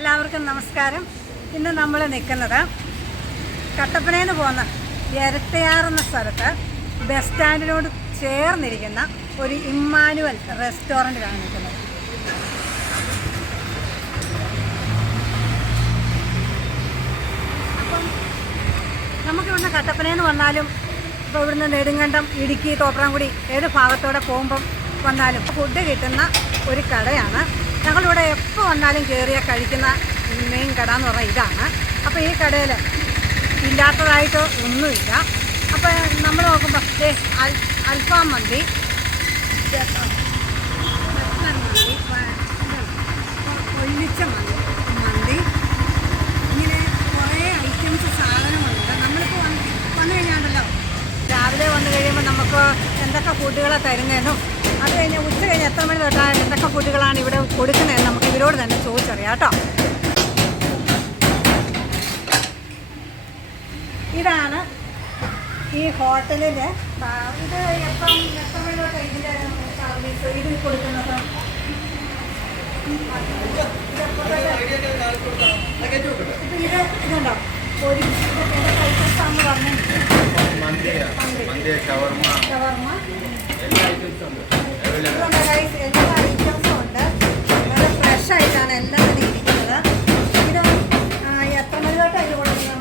എല്ലാവർക്കും നമസ്കാരം. ഇന്ന് നമ്മൾ നിൽക്കുന്നത് കട്ടപ്പനയിൽ പോകുന്ന എരട്ടയാറെന്ന സ്ഥലത്ത് ബസ് സ്റ്റാൻഡിനോട് ചേർന്നിരിക്കുന്ന ഒരു ഇമ്മാനുവൽ റെസ്റ്റോറന്റിലാണ് നിൽക്കുന്നത്. അപ്പം നമുക്കിവിടുന്ന് കട്ടപ്പനയിൽ നിന്ന് വന്നാലും ഇപ്പോൾ ഇവിടുന്ന് നെടുങ്കണ്ടം ഇടുക്കി തോപ്രാംകുടി ഏത് ഭാഗത്തോടെ പോകുമ്പം വന്നാലും ഫുഡ് കിട്ടുന്ന ഒരു കടയാണ്. ഞങ്ങളിവിടെ എപ്പോൾ വന്നാലും കയറിയ കഴിക്കുന്ന മെയിൻ കട എന്ന് പറഞ്ഞാൽ ഇതാണ്. അപ്പോൾ ഈ കടയിൽ ഇല്ലാത്തതായിട്ട് ഒന്നുമില്ല. അപ്പോൾ നമ്മൾ നോക്കുമ്പോൾ ഏ അൽ അൽഫാം മന്തി. ഒല്ലിച്ച മന്തി. മന്തി. ഇങ്ങനെ കുറേ ഐറ്റംസ് സാധനങ്ങളുണ്ട്. നമ്മളിപ്പോൾ വന്ന് വന്നു കഴിഞ്ഞാണ്ടല്ലോ രാവിലെ വന്നു കഴിയുമ്പോൾ നമുക്ക് എന്തൊക്കെ ഫുഡുകളാണ് തരുന്നതെന്നും അത് കഴിഞ്ഞ് ഉച്ച കഴിഞ്ഞ് എത്ര മണി തൊട്ടാണ് എന്തൊക്കെ ഫുഡുകളാണ് ഇവിടെ കൊടുക്കുന്നതെന്ന് നമുക്ക് ഇവരോട് തന്നെ ചോദിച്ചറിയാം കേട്ടോ. ഇതാണ് ഈ ഹോട്ടലിൽ ഇത് എപ്പം എത്ര മണി തൊട്ട് ഇതിന്റെ സർവീസ് ഇത് കൊടുക്കുന്നത്? ഇത് ഇതുണ്ടോ? ഒരു ഐറ്റംസാന്ന് പറഞ്ഞു മന്തി മന്തി ഷവർമ ഷവർമ്മ. എല്ലാ ഐറ്റംസും ഉണ്ട്. ഇതുണ്ട് guys, എല്ലാ ഐറ്റംസും ഉണ്ട് നല്ല ഫ്രഷ് ആയിട്ടാണ് എല്ലാം തന്നെ ഇരിക്കുന്നത് ഇത് എത്ര മണി കൊടുക്കുന്നത്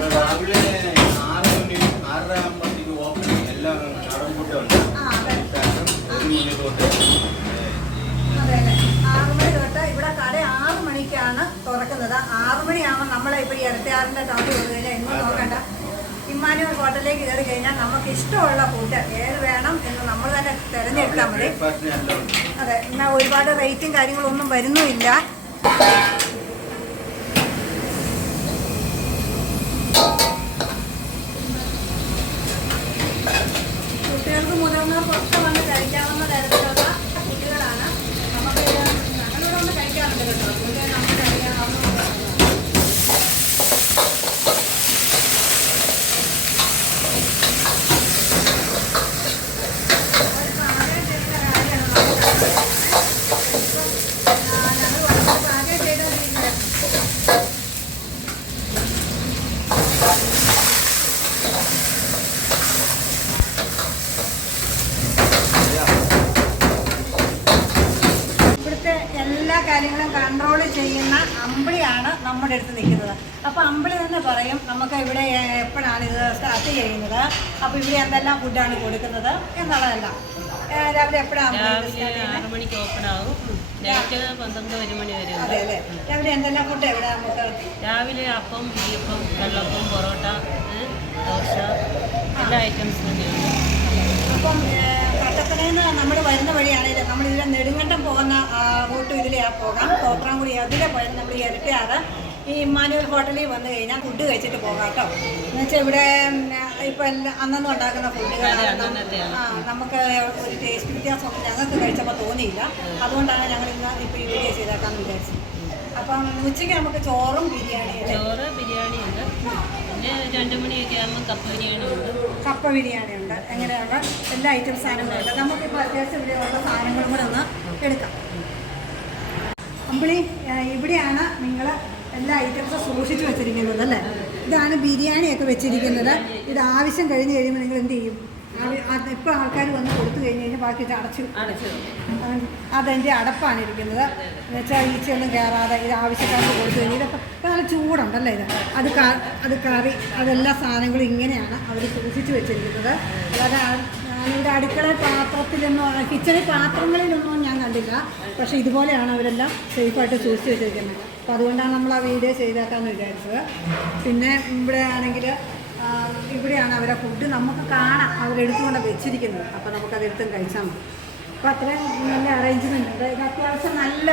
തൊട്ട് ആറ് മണി ആറര ആകുമ്പോഴത്തേക്ക് ഓപ്പണിംഗ് എല്ലാം നാടൻ ഫുഡുണ്ട് ഒരു മണി തൊട്ട് ആറ് മണി തൊട്ട് ഇവിടെ കട ആറ് മണിക്കാണ് തുറക്കുന്നത്. ആറു മണിയാകുമ്പോൾ നമ്മളെ ഇപ്പോൾ ഈ ഇരട്ടയാറിന്റെ ടൗൺ കഴിഞ്ഞാൽ എങ്ങും നോക്കണ്ട ഇമ്മാനുവൽ ഹോട്ടലിലേക്ക് കയറി കഴിഞ്ഞാൽ നമുക്ക് ഇഷ്ടമുള്ള ഫുഡ് ഏത് വേണം എന്ന് നമ്മൾ തന്നെ തിരഞ്ഞെടുത്താൽ മതി. അതെ എന്നാൽ ഒരുപാട് റേറ്റും കാര്യങ്ങളൊന്നും വരുന്നുമില്ല കുട്ടികൾക്ക് മുതിർന്നവർക്കൊക്കെ വന്ന് കഴിക്കാവുന്ന തരത്തിലുള്ള ഫുഡുകളാണ് നമുക്ക് ഞങ്ങളിവിടെ വന്ന് കഴിക്കാറുണ്ട് കേട്ടോ അതുകൊണ്ട് നമുക്ക് കഴിക്കാവുന്ന പാചകം ചെയ്തുകൊണ്ടിരിക്കുന്നത് ഇവിടുത്തെ എല്ലാ കാര്യങ്ങളും കൺട്രോൾ ചെയ്യുന്ന അമ്പിളിയാണ് നമ്മുടെ അടുത്ത് നിൽക്കുന്നത്. അപ്പോൾ അമ്പിളി തന്നെ പറയും നമുക്ക് ഇവിടെ എപ്പോഴാണ് ഇത് സ്റ്റാർട്ട് ചെയ്യുന്നത്? അപ്പോൾ ഇവിടെ എന്തെല്ലാം ഫുഡാണ് കൊടുക്കുന്നത്? എന്നുള്ളതെല്ലാം. രാവിലെ എപ്പോഴാണ് ആറ് മണിക്ക് ഓപ്പൺ ആകും നൈറ്റ് പന്ത്രണ്ട് ഒരു മണി വരെ. അതെ അല്ലേ? രാവിലെ എന്തെല്ലാം ഫുഡ് എവിടെ നമുക്ക്? രാവിലെ അപ്പം ഇടിയപ്പം വെള്ളപ്പം പൊറോട്ട ദോശ എല്ലാ ഐറ്റംസും അപ്പം നമ്മൾ വരുന്ന വഴിയാണെങ്കിൽ നമ്മൾ ഇതിലെ നെടുങ്കണ്ടം പോകുന്ന ആ, റൂട്ട് ഇതിലെ പോകാം. തോപ്രാംകുടി അതിലെ പോയാൽ നമ്മൾ ഈ ഇരട്ടിയാറ്. ഈ ഇമ്മാനുവൽ ഹോട്ടലിൽ വന്നു കഴിഞ്ഞാൽ ഫുഡ് കഴിച്ചിട്ട് പോകാം കേട്ടോ. എന്നുവെച്ചാൽ ഇവിടെ ഇപ്പം എല്ലാം അന്നന്ന് ഉണ്ടാക്കുന്ന ഫുഡുകളാണ് ആ നമുക്ക് ഒരു ടേസ്റ്റ് വ്യത്യാസം ഞങ്ങൾക്ക് കഴിച്ചപ്പോൾ തോന്നിയില്ല. അതുകൊണ്ടാണ് ഞങ്ങൾ ഇന്ന് ഇപ്പോൾ ഈ വീഡിയോ ചെയ്തേക്കാമെന്ന് വിചാരിച്ചത്. അപ്പം ഉച്ചയ്ക്ക് നമുക്ക് ചോറും ബിരിയാണി ചോറ് ബിരിയാണി ഉണ്ട് കപ്പ ബിരിയാണി ഉണ്ട്. കപ്പ ബിരിയാണി ഉണ്ട്. അങ്ങനെയുള്ള എല്ലാ ഐറ്റം സാധനങ്ങളുണ്ട് നമുക്കിപ്പോൾ അത്യാവശ്യം ഇവിടെയുള്ള സാധനങ്ങളും കൂടെ ഒന്ന് എടുക്കാം. അമ്പിളി ഇവിടെയാണ് നിങ്ങൾ എല്ലാ ഐറ്റംസും സൂക്ഷിച്ചു വെച്ചിരിക്കുന്നത് അല്ലേ? ഇതാണ് ബിരിയാണിയൊക്കെ വെച്ചിരിക്കുന്നത്. ഇത് ആവശ്യം കഴിഞ്ഞ് കഴിയുമ്പോൾ നിങ്ങൾ എന്ത് ചെയ്യും? ഇപ്പോൾ ആൾക്കാർ വന്ന് കൊടുത്തു കഴിഞ്ഞ് കഴിഞ്ഞാൽ ബാക്കി അടച്ചു. അതെന്റെ അതെന്റെ അടപ്പാണ് ഇരിക്കുന്നത്. എന്നുവെച്ചാൽ ഈച്ചയൊന്നും കയറാതെ ഇത് ആവശ്യക്കാർക്ക് കൊടുത്തു കഴിഞ്ഞാൽ ഇതൊക്കെ നല്ല ചൂടുണ്ടല്ലേ ഇത്? അത് അത് കറി അതെല്ലാ സാധനങ്ങളും ഇങ്ങനെയാണ് അവർ സൂക്ഷിച്ചു വെച്ചിരിക്കുന്നത്. അല്ലാതെ ഇവിടെ അടുക്കള പാത്രത്തിലൊന്നും കിച്ചണിൽ പാത്രങ്ങളിലൊന്നും ഞാൻ കണ്ടില്ല. പക്ഷെ ഇതുപോലെയാണ് അവരെല്ലാം സേഫായിട്ട് സൂക്ഷിച്ചു വെച്ചിരിക്കുന്നത്. അപ്പോൾ അതുകൊണ്ടാണ് നമ്മൾ ആ വീഡിയോ ചെയ്തേക്കാമെന്ന് വിചാരിച്ചത്. പിന്നെ ഇവിടെ ആണെങ്കിൽ ഇവിടെയാണ് അവരെ ഫുഡ് നമുക്ക് കാണാം. അവരെടുത്തുകൊണ്ട് വെച്ചിരിക്കുന്നത്. അപ്പോൾ നമുക്കത് എടുത്തും കഴിച്ചാൽ മതി. അപ്പോൾ അത്രയും നല്ല അറേഞ്ച്മെന്റ് ഉണ്ട്. ഇത് അത്യാവശ്യം നല്ല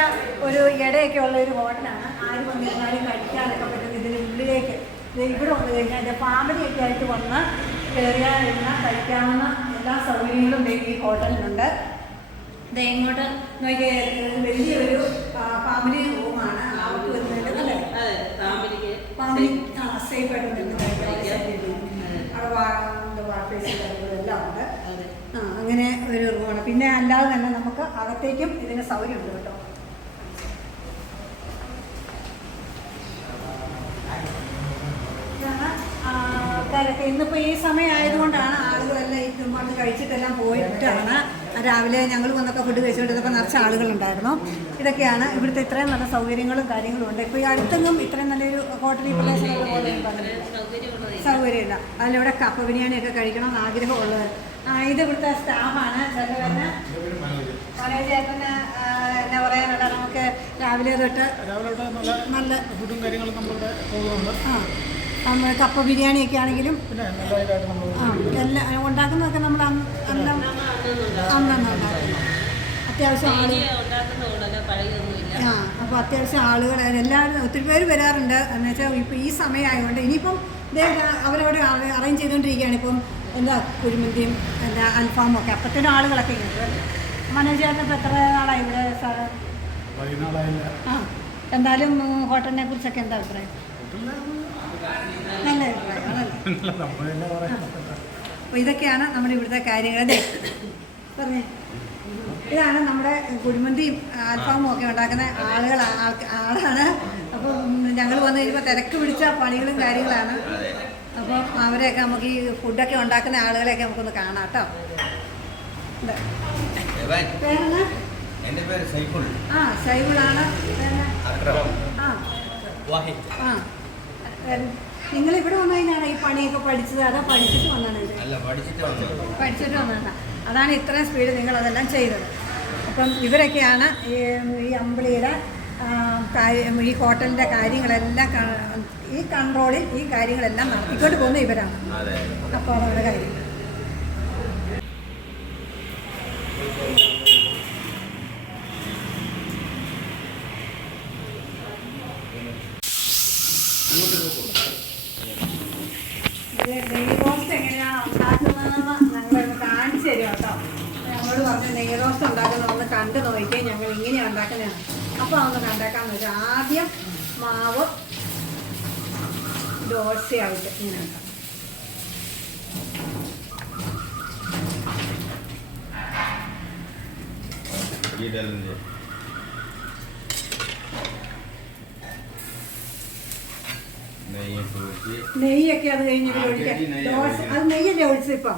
ഒരു ഇടയൊക്കെ ഉള്ള ഒരു ഹോട്ടലാണ്. ആര് വന്നിരുന്നാലും കഴിക്കാനൊക്കെ പറ്റുന്ന ഇതിന്റെ ഉള്ളിലേക്ക്. ഇവിടെ വന്നു കഴിഞ്ഞാൽ എന്റെ ഫാമിലിയൊക്കെ ആയിട്ട് വന്ന് കയറിയാൽ ഇരുന്നാൽ കഴിക്കാവുന്ന എല്ലാ സൗകര്യങ്ങളും ഈ ഹോട്ടലിനുണ്ട് ഇത് ഇങ്ങോട്ട് നോക്കിയേ വലിയൊരു ഫാമിലി റൂമാണ് അല്ലേ? അതെ ഫാമിലിക്ക് ഫാമിലി സേഫ് ആയിട്ട് ഉണ്ട് ആ അങ്ങനെ ഒരു റൂമാണ് പിന്നെ അല്ലാതെ തന്നെ നമുക്ക് അകത്തേക്കും ഇതിന് സൗകര്യമുണ്ട് കേട്ടോ. ഇന്നിപ്പോ ഇന്നിപ്പോൾ ഈ സമയം ആയതുകൊണ്ടാണ് ആളുകളെല്ലാം ഈ കഴിച്ചിട്ടെല്ലാം പോയിട്ടാണ്. രാവിലെ ഞങ്ങൾ വന്നൊക്കെ ഫുഡ് കഴിച്ചുകൊണ്ടിരുന്നപ്പോൾ നിറച്ച ആളുകളുണ്ടായിരുന്നു. ഇതൊക്കെയാണ് ഇവിടുത്തെ ഇത്രയും നല്ല സൗകര്യങ്ങളും കാര്യങ്ങളും ഉണ്ട്. ഇപ്പോൾ ഈ അടുത്തെങ്ങും ഇത്രയും നല്ലൊരു ഹോട്ടൽ സൗകര്യമില്ല. അതിലൂടെ കപ്പ ബിരിയാണിയൊക്കെ കഴിക്കണം എന്ന് ആഗ്രഹമുള്ളത്. ആ ഇത് ഇവിടുത്തെ സ്റ്റാഫാണ്. ചേട്ടന് മനോജ് ചേട്ടന് എന്നാ പറയാനുള്ള നമുക്ക് രാവിലെ തൊട്ട് നല്ല ഫുഡും കാര്യങ്ങളും ആ കപ്പ ബിരിയാണിയൊക്കെ ആണെങ്കിലും എല്ലാം ഉണ്ടാക്കുന്നതൊക്കെ നമ്മൾ അന്ന് അത്യാവശ്യം ആ അപ്പോൾ അത്യാവശ്യം ആളുകൾ എല്ലാവരും ഒത്തിരി പേര് വരാറുണ്ട്. എന്ന് വെച്ചാൽ ഇപ്പോൾ ഈ സമയമായതുകൊണ്ട് ഇനിയിപ്പം അവരവിടെ അറേഞ്ച് ചെയ്തുകൊണ്ടിരിക്കുകയാണ് ഇപ്പം എന്താ കുഴിമന്തിയും എന്താ അൽഫാമും ഒക്കെ. അപ്പോഴത്തേനും ആളുകളൊക്കെ ഇങ്ങനെ വരും. മനോജ് ഇപ്പോൾ എത്ര നാളായി ഇവിടെ ആ ഹോട്ടലിനെ കുറിച്ചൊക്കെ എന്താ അഭിപ്രായം? നല്ല പറയാം. അപ്പോൾ ഇതൊക്കെയാണ് നമ്മുടെ ഇവിടുത്തെ കാര്യങ്ങൾ അതെ പറഞ്ഞേ. ഇതാണ് നമ്മുടെ കുഴിമന്തിയും അൽഫാമും ഒക്കെ ഉണ്ടാക്കുന്ന ആളുകൾ ആൾക്ക് ആളാണ്. അപ്പം ഞങ്ങൾ വന്നു കഴിയുമ്പോൾ തിരക്ക് പിടിച്ച പണികളും കാര്യങ്ങളാണ്. അപ്പം അവരെയൊക്കെ നമുക്ക് ഈ ഫുഡൊക്കെ ഉണ്ടാക്കുന്ന ആളുകളെയൊക്കെ നമുക്കൊന്ന് കാണാം കേട്ടോ. ആ സൈബിളാണ് ആ. നിങ്ങൾ ഇവിടെ വന്നു കഴിഞ്ഞാണ് ഈ പണിയൊക്കെ പഠിച്ചത്? അതാ പഠിച്ചിട്ട് വന്നാണ് പഠിച്ചിട്ട് വന്നതാണ് അതാണ് ഇത്രയും സ്പീഡ് നിങ്ങൾ അതെല്ലാം ചെയ്തത്. അപ്പം ഇവരൊക്കെയാണ് ഈ ഈ അമ്പിളിയുടെ കാര്യം ഈ ഹോട്ടലിന്റെ കാര്യങ്ങളെല്ലാം ഈ കൺട്രോളിൽ ഈ കാര്യങ്ങളെല്ലാം നടത്തിക്കൊണ്ട് പോകുന്ന ഇവരാണ്. അപ്പോൾ അവരുടെ കാര്യം. കേട്ടോ. ഞങ്ങളോട് പറഞ്ഞ് നെയ് റോസ്റ്റ് ഉണ്ടാക്കുന്നത് ഒന്ന് കണ്ട് നോക്കി ഞങ്ങൾ ഇങ്ങനെയാണ് ഉണ്ടാക്കുന്നതാണ് അപ്പോൾ അതൊന്ന് കണ്ടേക്കാന്ന് വെച്ചാൽ ആദ്യം മാവ് ദോശയായിട്ട് ഇങ്ങനെ ഉണ്ടാക്കാം നെയ്യൊക്കെ അത് കഴിഞ്ഞ് ഒഴിക്കാം. ദോശ അത് നെയ്യല്ലേ ഒഴിച്ചിപ്പം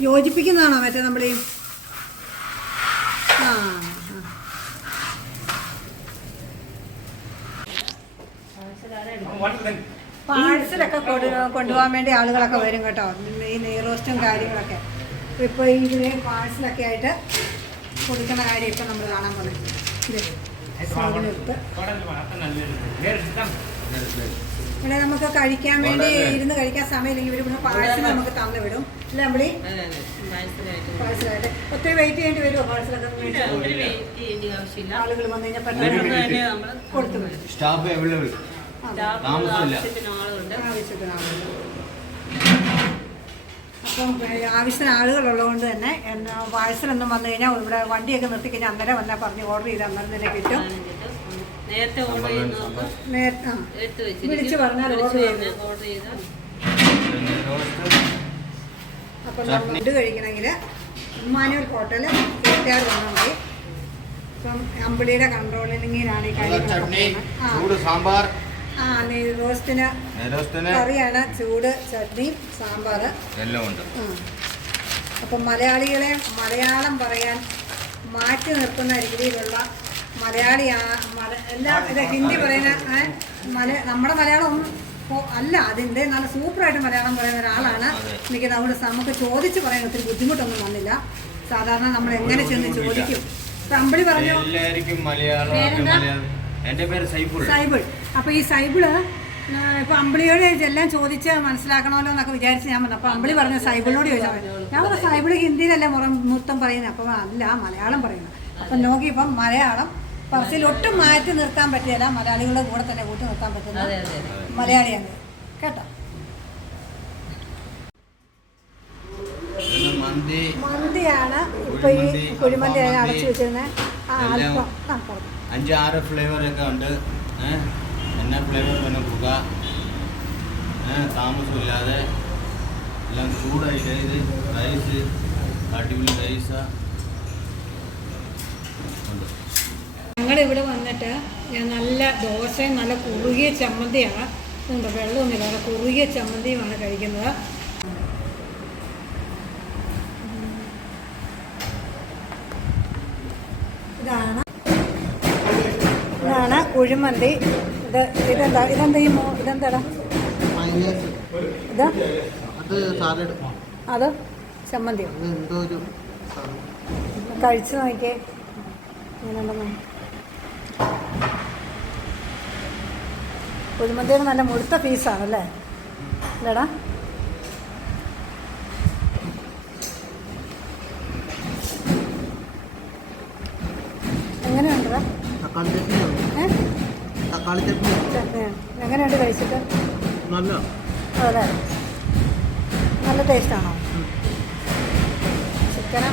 യോജിപ്പിക്കുന്നതാണോ മറ്റേ നമ്മൾ ഈ ആ. പാഴ്സലൊക്കെ കൊണ്ടു കൊണ്ടുപോകാൻ വേണ്ടി ആളുകളൊക്കെ വരും കേട്ടോ. ഈ നെയ്റോസ്റ്റും കാര്യങ്ങളൊക്കെ. ഇപ്പോൾ ഈ ഇതിന് പാഴ്സലൊക്കെ ആയിട്ട് കൊടുക്കുന്ന കാര്യം ഇപ്പം നമ്മൾ കാണാൻ പോകുന്നത് ഇത് സാധനമെടുത്ത് ഇവിടെ നമുക്ക് കഴിക്കാൻ വേണ്ടി ഇരുന്ന് കഴിക്കാൻ സമയമില്ലെങ്കിൽ ഇവർ ഇവിടെ പാഴ്സൽ നമുക്ക് തന്നു വിടും. അല്ലേ അമ്പിളി? പാഴ്സലായിട്ട് ഒത്തിരി വെയിറ്റ് ചെയ്യേണ്ടി വരുമോ പാഴ്സലൊക്കെ ആളുകൾ വന്നു കഴിഞ്ഞാൽ പെട്ടെന്ന് കൊടുത്തു വിടും. Staff available. ആവശ്യത്തിന് ആളുകൾ അപ്പം ആവശ്യത്തിന് ആളുകളുള്ളതുകൊണ്ട് തന്നെ എന്നാ പാഴ്സലൊന്നും വന്നു കഴിഞ്ഞാൽ ഇവിടെ വണ്ടിയൊക്കെ നിർത്തിക്കഴിഞ്ഞാൽ അന്നേരം വന്നാൽ പറഞ്ഞ് ഓർഡർ ചെയ്ത് അന്നേരം തന്നെ കിട്ടും. നേരത്തെ ഓർഡർ ചെയ്യുന്നവർക്ക് എടുത്ത് വെച്ചിരിക്കും. വിളിച്ച് പറഞ്ഞാൽ ഓർഡർ ചെയ്താൽ? അപ്പം നമ്മൾ ഇത് കഴിക്കണമെങ്കിൽ ഉമ്മാനൂർ ഹോട്ടൽ ഇരുപത്തിയാറ് വന്നാൽ മതി. ഇപ്പം അമ്പിളിയുടെ കൺട്രോളിങ്ങിനാണ് ഈ സാമ്പാർ. ആ നെയ് റോസ്റ്റിന് നേരോസ്തന് കറിയാണ് ചൂട് ചട്നി സാമ്പാർ. എല്ലാം ഉണ്ട്. അപ്പം മലയാളികളെ മലയാളം പറയാൻ മാറ്റി നിർത്തുന്ന രീതിയിലുള്ള മലയാളി മല എല്ലാ ഹിന്ദി പറയുന്ന മല നമ്മുടെ മലയാളം അല്ല അതിന്റെ നല്ല സൂപ്പറായിട്ട് മലയാളം പറയുന്ന ഒരാളാണ്. എനിക്ക് അതുകൊണ്ട് നമുക്ക് ചോദിച്ച് പറയാൻ ഒത്തിരി ബുദ്ധിമുട്ടൊന്നും വന്നില്ല. സാധാരണ നമ്മൾ എങ്ങനെ ചെന്ന് ചോദിക്കും. അമ്പിളി പറഞ്ഞു? എന്റെ പേര് സൈബിൾ. അപ്പോൾ ഈ സൈബിൾ ഇപ്പൊ അമ്പിളിയോട് എല്ലാം ചോദിച്ച് മനസ്സിലാക്കണമല്ലോ എന്നൊക്കെ വിചാരിച്ച് ഞാൻ വന്നു. അപ്പൊ അമ്പിളി പറഞ്ഞു സൈബിളിനോട് ചോദിച്ചാൽ മതി. ഞാൻ പറഞ്ഞു സൈബിൾ ഹിന്ദിയിലല്ലേ മുറം മുത്തം പറയുന്നത് അപ്പൊ അല്ല മലയാളം പറയുന്നത് അപ്പൊ നോക്കിയപ്പം മലയാളം പറച്ചിൽ ഒട്ടും മാറ്റി നിർത്താൻ പറ്റിയല്ല. മലയാളികളുടെ കൂടെ തന്നെ കൂട്ടി നിർത്താൻ പറ്റുന്ന അതെ അതെ അതെ. മലയാളിയാണ്. കേട്ടോ? മന്തിയാണ് ഇപ്പൊ ഈ കുഴിമന്തി, അടച്ചു വെച്ചിരുന്നത് ആ അല്പം അഞ്ച് ആറ് ഫ്ലേവർ ഒക്കെ ഉണ്ട്. എന്നാ ഫ്ലേവർ വേണം? പുക. ഏഹ് താമസമില്ലാതെ. എല്ലാം ചൂടായിട്ട് ഇത്? റൈസ് അടിപൊളി റൈസാ ഉണ്ട്. ഞങ്ങളിവിടെ വന്നിട്ട് ഞാൻ നല്ല ദോശയും നല്ല കുറുകിയ ചമ്മന്തിയാണ്. ഉണ്ട്? വെള്ളമൊന്നുമില്ല നല്ല കുറുകിയ ചമ്മന്തിയുമാണ് കഴിക്കുന്നത്. ഇതാണ്. ഇതാണ് കുഴിമന്തി. ഇത് ഇതെന്താ? ഇതെന്താ ഈ മോ ഇതെന്താടാ? ഇത്? അത് ചമ്മന്തിയോ. കഴിച്ചു നോക്കിയേ. എങ്ങനെയുണ്ടെന്ന് കുഴിമന്തിയുടെ നല്ല മുഴുത്ത പീസാണല്ലേ? അല്ലേടാ എങ്ങനെയുണ്ടടാ തക്കാളി ചട്നി എങ്ങനെയുണ്ട് കഴിച്ചിട്ട്? നല്ല. അതെ. നല്ല ടേസ്റ്റാണോ ചിക്കന്?